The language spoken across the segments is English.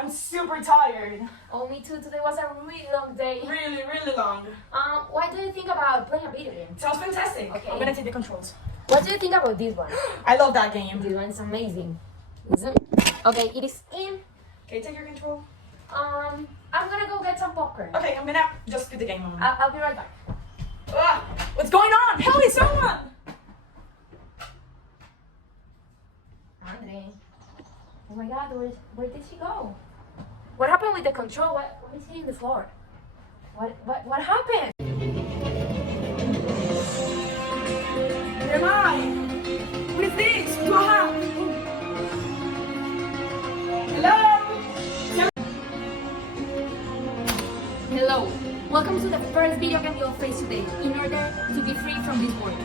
I'm super tired. Oh, me too. Today was a really long day. Really, really long. What do you think about playing a video game? Sounds fantastic. Okay. I'm gonna take the controls. What do you think about this one? I love that game. This one's amazing. Isn't it? Okay, it is in. Okay, take your control. I'm gonna go get some popcorn. Okay, I'm gonna just put the game on. I'll be right back. What's going on? Help me, someone! Andre. Oh my God, where did she go? What happened with the control? What is hitting the floor? What happened? Where am I? What is this? What do I have? Hello? Hello. Welcome to the first video game you'll face today in order to be free from this world.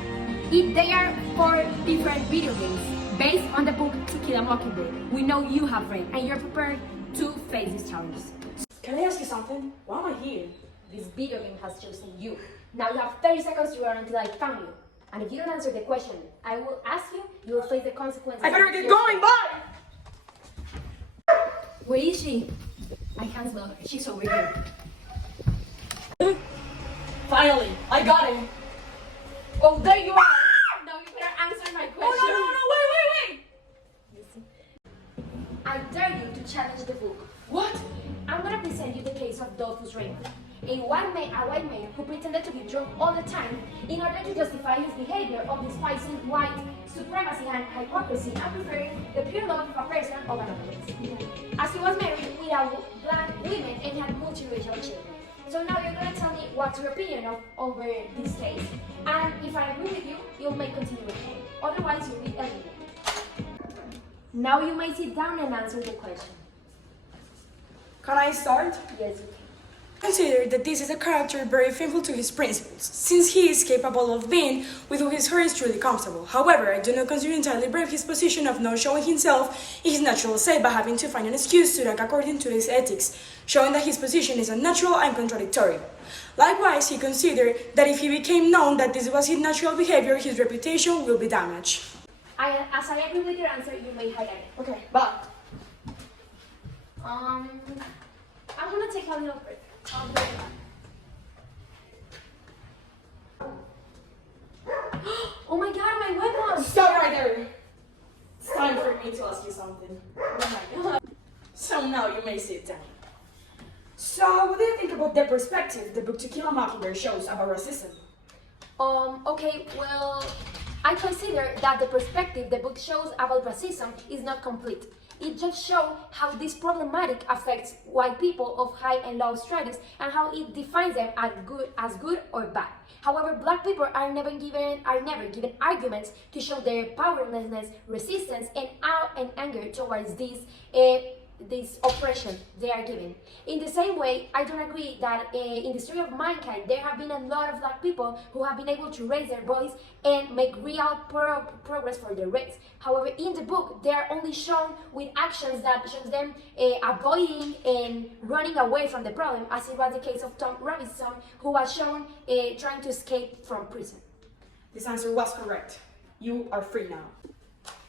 They are 4 different video games based on the book To Kill a Mockingbird. We know you have read and you're prepared to face these challenges. Can I ask you something? Why am I here? This video game has chosen you. Now you have 30 seconds to run until I found you. And if you don't answer the question I will ask you, you will face the consequences. I better get going, bye! Where is she? I can't smell her. She's over here. Finally, I got him. Oh, there you are. Now you better answer my question. Oh, no, wait! I dare you to challenge the book. What? I'm gonna present you the case of Dolphus Raymond, a white man who pretended to be drunk all the time in order to justify his behavior of despising white supremacy and hypocrisy and preferring the pure love of a person over another race. As he was married without black women and had multiracial children. So now you're gonna tell me what's your opinion over this case, and if I agree with you, you may continue with me. Otherwise, you'll be eliminated. Now you may sit down and answer the question. Can I start? Yes, you can. Consider that this is a character very faithful to his principles, since he is capable of being with who his heart is truly comfortable. However, I do not consider entirely brave his position of not showing himself in his natural state by having to find an excuse to act according to his ethics, showing that his position is unnatural and contradictory. Likewise, he considered that if he became known that this was his natural behavior, his reputation will be damaged. As I agree with your answer, you may highlight it. Okay, bye. I'm gonna take a little break. I'll be right back. Oh my God, my weapon! Stop right there! It's time for me to ask you something. Oh my God. So now you may sit down. So, what do you think about the perspective the book To Kill a Mockingbird shows about racism? Okay, well, I consider that the perspective the book shows about racism is not complete. It just shows how this problematic affects white people of high and low status and how it defines them as good or bad. However, black people are never given arguments to show their powerlessness, resistance, and anger towards this oppression they are given. In the same way, I don't agree that in the story of mankind there have been a lot of black people who have been able to raise their voice and make real progress for their race. However, in the book they are only shown with actions that shows them avoiding and running away from the problem, as it was the case of Tom Robinson, who was shown trying to escape from prison. This answer was correct. You are free now.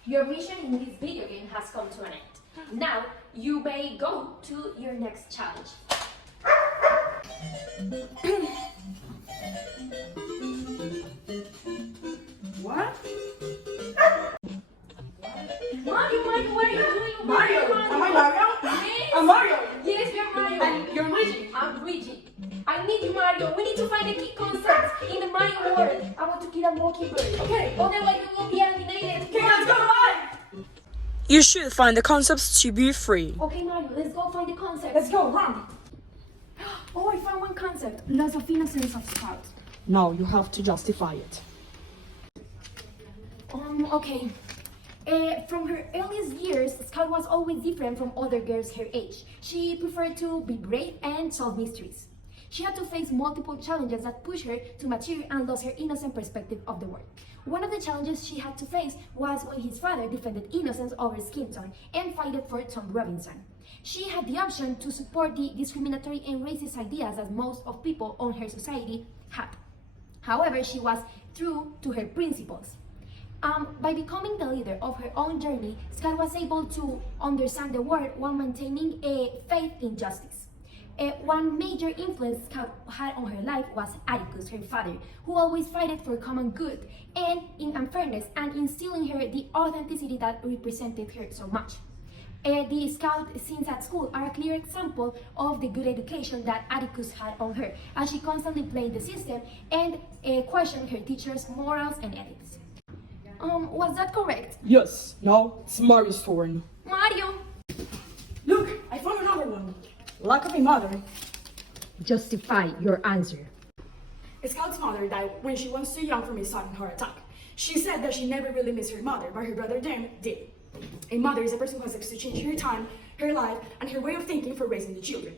Your mission in this video game has come to an end. Now, you may go to your next challenge. What? Mario, what are you doing? Mario! Am I Mario? Yes. I'm Mario! Yes, you're Mario. And you're Luigi. I'm Luigi. I need you, Mario. We need to find the key concepts in the Mario world. I want to kill a mockingbird. Okay. Otherwise, we will be eliminated. Okay, let's go, bye! You should find the concepts to be free. Okay, Mario, let's go find the concept. Let's go, run! Oh, I found one concept. Loss of innocence of Scout. No, you have to justify it. Okay. From her earliest years, Scout was always different from other girls her age. She preferred to be brave and solve mysteries. She had to face multiple challenges that pushed her to mature and lost her innocent perspective of the world. One of the challenges she had to face was when his father defended innocence over skin tone and fought for Tom Robinson. She had the option to support the discriminatory and racist ideas that most of people on her society had. However, she was true to her principles. By becoming the leader of her own journey, Scout was able to understand the world while maintaining a faith in justice. One major influence Scout had on her life was Atticus, her father, who always fought for common good and in unfairness and instilled in her the authenticity that represented her so much. The Scout scenes at school are a clear example of the good education that Atticus had on her, as she constantly played the system and questioned her teachers' morals and ethics. Was that correct? Yes, now it's Mario's turn. Mario! Look, I found another one. Lack of a mother. Justify your answer. Scout's mother died when she was too young from a sudden heart attack. She said that she never really missed her mother, but her brother Dan did. A mother is a person who has to change her time, her life, and her way of thinking for raising the children.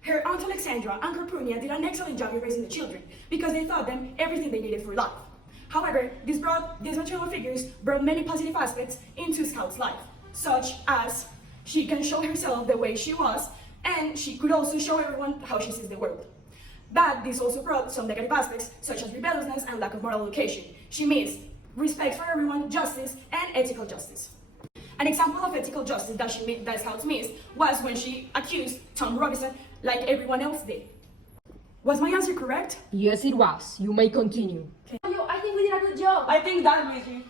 Her Aunt Alexandra and Carpunia did an excellent job in raising the children because they taught them everything they needed for life. However, these maternal figures brought many positive aspects into Scout's life, such as she can show herself the way she was, and she could also show everyone how she sees the world. But this also brought some negative aspects, such as rebelliousness and lack of moral education. She missed respect for everyone, justice, and ethical justice. An example of ethical justice that Scouts missed was when she accused Tom Robinson like everyone else did. Was my answer correct? Yes, it was. You may continue. Mario, I think we did a good job. I think that was you.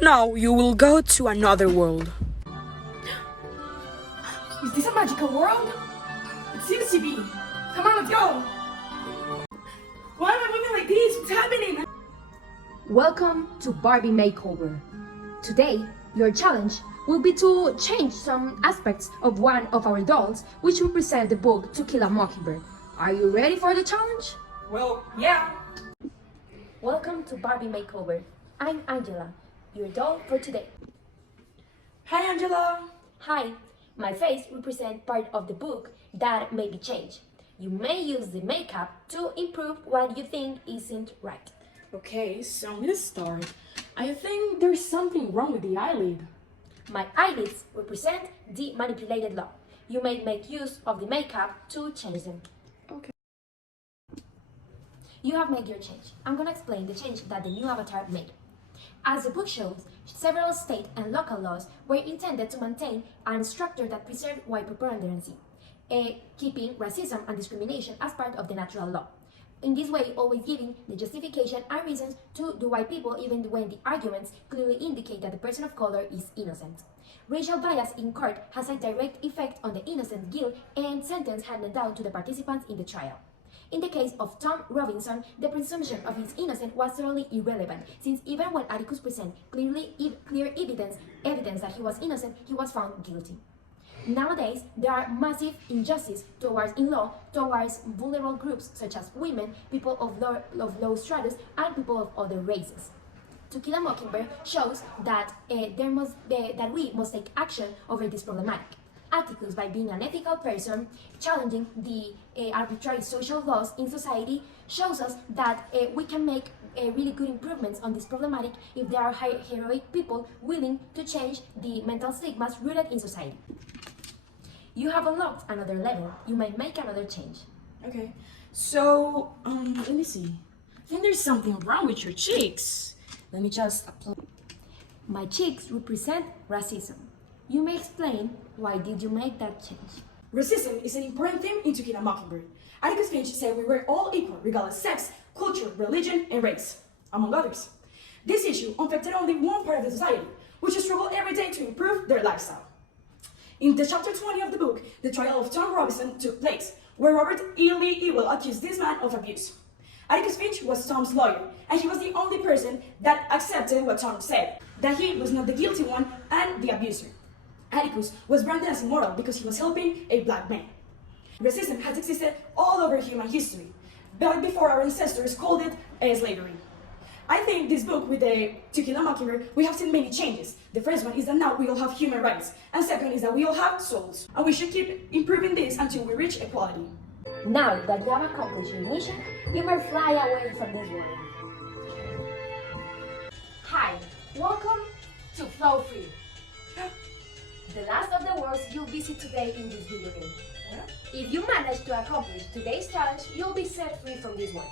Now you will go to another world. Is this a magical world? It seems to be. Come on, let's go. Why am I moving like this? What's happening? Welcome to Barbie Makeover. Today, your challenge will be to change some aspects of one of our dolls, which represent the book To Kill a Mockingbird. Are you ready for the challenge? Well, yeah. Welcome to Barbie Makeover. I'm Angela, your doll for today. Hi, Angela. Hi, my face represents part of the book that may be changed. You may use the makeup to improve what you think isn't right. Okay, so I'm gonna start. I think there's something wrong with the eyelid. My eyelids represent the manipulated law. You may make use of the makeup to change them. Okay. You have made your change. I'm gonna explain the change that the new avatar made. As the book shows, several state and local laws were intended to maintain a structure that preserved white preponderancy, keeping racism and discrimination as part of the natural law. In this way, always giving the justification and reasons to the white people even when the arguments clearly indicate that the person of color is innocent. Racial bias in court has a direct effect on the innocent guilt and sentence handed down to the participants in the trial. In the case of Tom Robinson, the presumption of his innocence was totally irrelevant, since even when Atticus presented clear evidence that he was innocent, he was found guilty. Nowadays, there are massive injustices towards vulnerable groups such as women, people of low status, and people of other races. To Kill a Mockingbird shows that that we must take action over this problematic. Atticus, by being an ethical person, challenging the arbitrary social laws in society, shows us that we can make really good improvements on this problematic if there are heroic people willing to change the mental stigmas rooted in society. You have unlocked another level. You may make another change. Okay. So, let me see. I think there's something wrong with your cheeks. Let me just apply. My cheeks represent racism. You may explain why did you make that change? Racism is an important theme in To Kill a Mockingbird. Atticus Finch said we were all equal, regardless of sex, culture, religion, and race, among others. This issue affected only one part of the society, which struggled every day to improve their lifestyle. In the chapter 20 of the book, the trial of Tom Robinson took place, where Robert E. Lee Ewell accused this man of abuse. Atticus Finch was Tom's lawyer, and he was the only person that accepted what Tom said, that he was not the guilty one and the abuser. Atticus was branded as immoral because he was helping a black man. Racism has existed all over human history, but before our ancestors called it slavery. I think this book with the To Kill a Mockingbird, we have seen many changes. The first one is that now we all have human rights, and second is that we all have souls, and we should keep improving this until we reach equality. Now that you have accomplished your mission, you may fly away from this world. Hi, welcome to Flow Free, the last of the worlds you'll visit today in this video game. If you manage to accomplish today's challenge, you'll be set free from this world.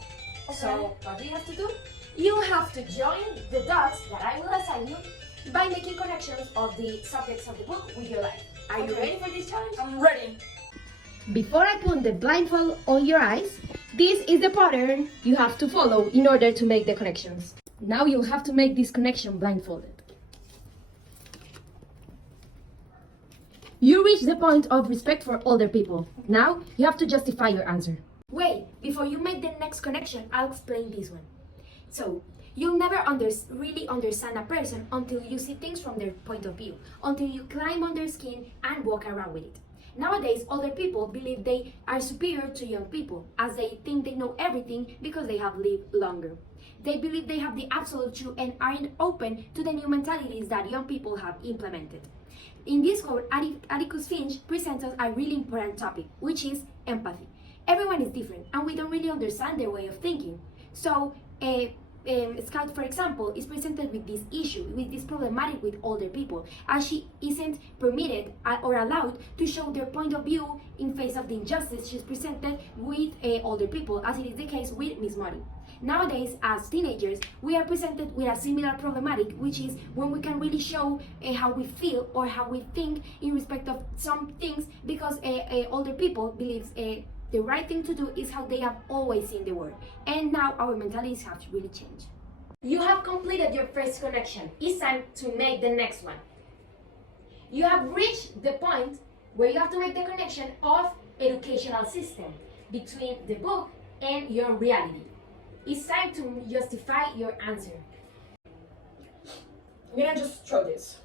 So, what do you have to do? You have to join the dots that I will assign you by making connections of the subjects of the book with your life. Are you ready for this challenge? I'm ready. Before I put the blindfold on your eyes, this is the pattern you have to follow in order to make the connections. Now you'll have to make this connection blindfolded. You reach the point of respect for older people. Now you have to justify your answer. Wait, before you make the next connection, I'll explain this one. So, you'll never really understand a person until you see things from their point of view, until you climb on their skin and walk around with it. Nowadays, older people believe they are superior to young people, as they think they know everything because they have lived longer. They believe they have the absolute truth and aren't open to the new mentalities that young people have implemented. In this quote, Atticus Finch presents us a really important topic, which is empathy. Everyone is different, and we don't really understand their way of thinking. So, Scout, for example, is presented with this issue, with this problematic with older people, as she isn't permitted or allowed to show their point of view in face of the injustice she's presented with older people, as it is the case with Miss Mori. Nowadays, as teenagers, we are presented with a similar problematic, which is when we can really show how we feel or how we think in respect of some things, because older people believes the right thing to do is how they have always seen the world. And now our mentalities have really changed. You have completed your first connection. It's time to make the next one. You have reached the point where you have to make the connection of educational system between the book and your reality. It's time to justify your answer. I'm gonna just throw this.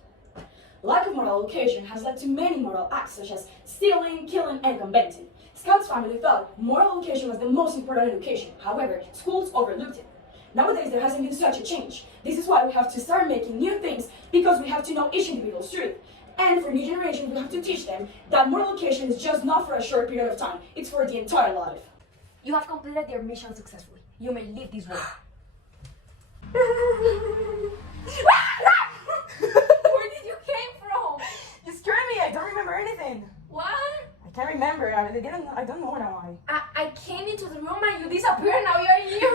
Lack of moral education has led to many moral acts such as stealing, killing, and conventing. Scout's family thought moral education was the most important education. However, schools overlooked it. Nowadays, there hasn't been such a change. This is why we have to start making new things, because we have to know each individual's truth. And for new generations, we have to teach them that moral education is just not for a short period of time. It's for the entire life. You have completed your mission successfully. You may leave this world. Where did you came from? You scared me. I don't remember anything. What? I can't remember. I don't know now. I came into the room and you disappeared. Now you're here.